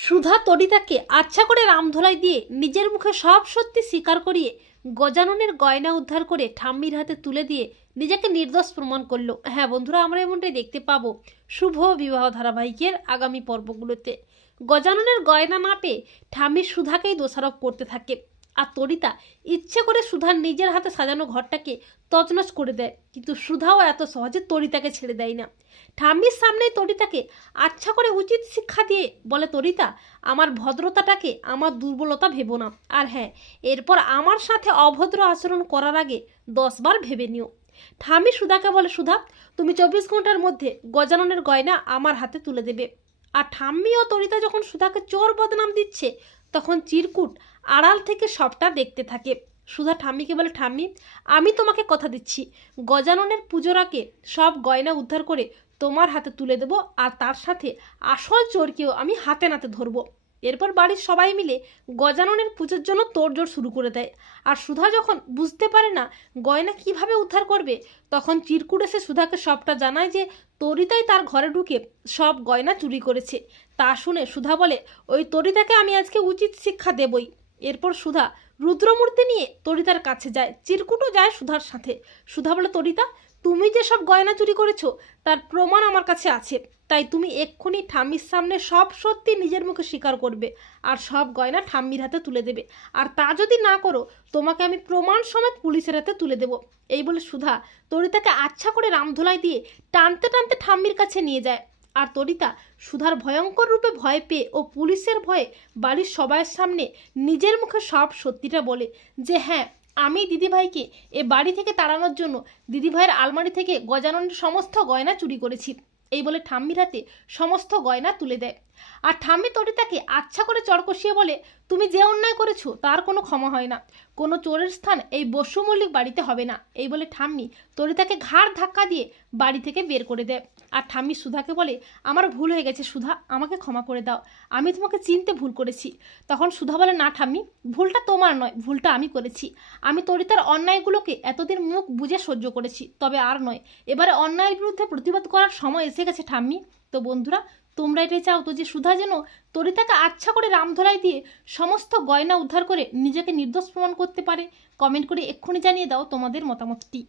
সুধা তরিতাকে আচ্ছা করে রামধোলাই দিয়ে নিজের মুখে সব সত্যি স্বীকার করিয়ে গজাননের গয়না উদ্ধার করে ঠাম্মির হাতে তুলে দিয়ে নিজেকে নির্দোষ প্রমাণ করলো। হ্যাঁ বন্ধুরা, আমরা এমনটাই দেখতে পাবো শুভ বিবাহ ধারাবাহিকের আগামী পর্বগুলোতে। গজাননের গয়না না পেয়ে ঠাম্মি সুধাকেই দোষারোপ করতে থাকে, আর তরিতা ইচ্ছে করে সুধার নিজের হাতে সাজানো ঘরটাকে তছনছ করে দেয়, কিন্তু সুধাও এত সহজে তরিতাকে ছেড়ে দেয় না। ঠাম্মির সামনেই তরিতাকে আচ্ছা করে উচিত শিক্ষা দিয়ে বলে, তরিতা, আমার ভদ্রতাটাকে আমার দুর্বলতা ভেবো না, আর হ্যাঁ, এরপর আমার সাথে অভদ্র আচরণ করার আগে 10 বার ভেবে নিও। ঠাম্মি সুধাকে বলে, সুধা, তুমি 24 ঘন্টার মধ্যে গজাননের গয়না আমার হাতে তুলে দেবে। আর ঠাম্মি ও তরিতা যখন সুধাকে চোর বদনাম দিচ্ছে, তখন চিরকুট আড়াল থেকে সবটা দেখতে থাকে। সুধা ঠাম্মিকে বলে, ঠাম্মি, আমি তোমাকে কথা দিচ্ছি, গজাননের পুজোর আগে সব গয়না উদ্ধার করে তোমার হাতে তুলে দেবো, আর তার সাথে আসল চোরকেও আমি হাতে নাতে ধরবো। এরপর বাড়ির সবাই মিলে গজাননের পুজোর জন্য তোড়জোড় শুরু করে দেয়। আর সুধা যখন বুঝতে পারে না গয়না কিভাবে উদ্ধার করবে, তখন চিরকুট এসে সুধাকে সবটা জানায় যে তরিতাই তার ঘরে ঢুকে সব গয়না চুরি করেছে। তা শুনে সুধা বলে, ওই তরিতাকে আমি আজকে উচিত শিক্ষা দেবই। এরপর সুধা রুদ্রমূর্তি নিয়ে তরিতার কাছে যায়, চিরকুটও যায় সুধার সাথে। সুধা বলে, তরিতা, তুমি যে সব গয়না চুরি করেছো তার প্রমাণ আমার কাছে আছে, তাই তুমি এক্ষুনি ঠাম্মির সামনে সব সত্যি নিজের মুখে স্বীকার করবে আর সব গয়না ঠাম্মির হাতে তুলে দেবে। আর তা যদি না করো, তোমাকে আমি প্রমাণ সমেত পুলিশের হাতে তুলে দেবো। এই বলে সুধা তরিতাকে আচ্ছা করে রামধোলাই দিয়ে টানতে টানতে ঠাম্মির কাছে নিয়ে যায়। আর তরিতা সুধার ভয়ঙ্কর রূপে ভয় পেয়ে ও পুলিশের ভয়ে বাড়ির সবার সামনে নিজের মুখে সব সত্যিটা বলে যে হ্যাঁ, আমি দিদিভাইকে এ বাড়ি থেকে তাড়ানোর জন্য দিদিভাইয়ের আলমারি থেকে গজাননের সমস্ত গয়না চুরি করেছি। এই বলে ঠাম্মির হাতে সমস্ত গয়না তুলে দেয়। আর ঠাম্মি তরিতাকে আচ্ছা করে চড় কষিয়ে বলে, তুমি যে অন্যায় করেছো তার কোনো ক্ষমা হয় না, কোনো চোরের স্থান এই বসু মল্লিক বাড়িতে হবে না। এই বলে ঠাম্মি তরিতাকে ঘাড় ধাক্কা দিয়ে বাড়ি থেকে বের করে দেয়। আর ঠাম্মি সুধাকে বলে, আমার ভুল হয়ে গেছে সুধা, আমাকে ক্ষমা করে দাও, আমি তোমাকে চিনতে ভুল করেছি। তখন সুধা বলে, না ঠাম্মি, ভুলটা তোমার নয়, ভুলটা আমি করেছি। আমি তরিতার অন্যায়গুলোকে এতদিন মুখ বুঝে সহ্য করেছি, তবে আর নয়, এবারে অন্যায়ের বিরুদ্ধে প্রতিবাদ করার সময় এসে গেছে ঠাম্মি। তো বন্ধুরা, তোমরা এটাই চাও তো যে সুধা যেন তরিতাকে আচ্ছা করে রামধোলাই দিয়ে সমস্ত গয়না উদ্ধার করে নিজেকে নির্দোষ প্রমাণ করতে পারে? কমেন্ট করে এক্ষুনি জানিয়ে দাও তোমাদের মতামতটি।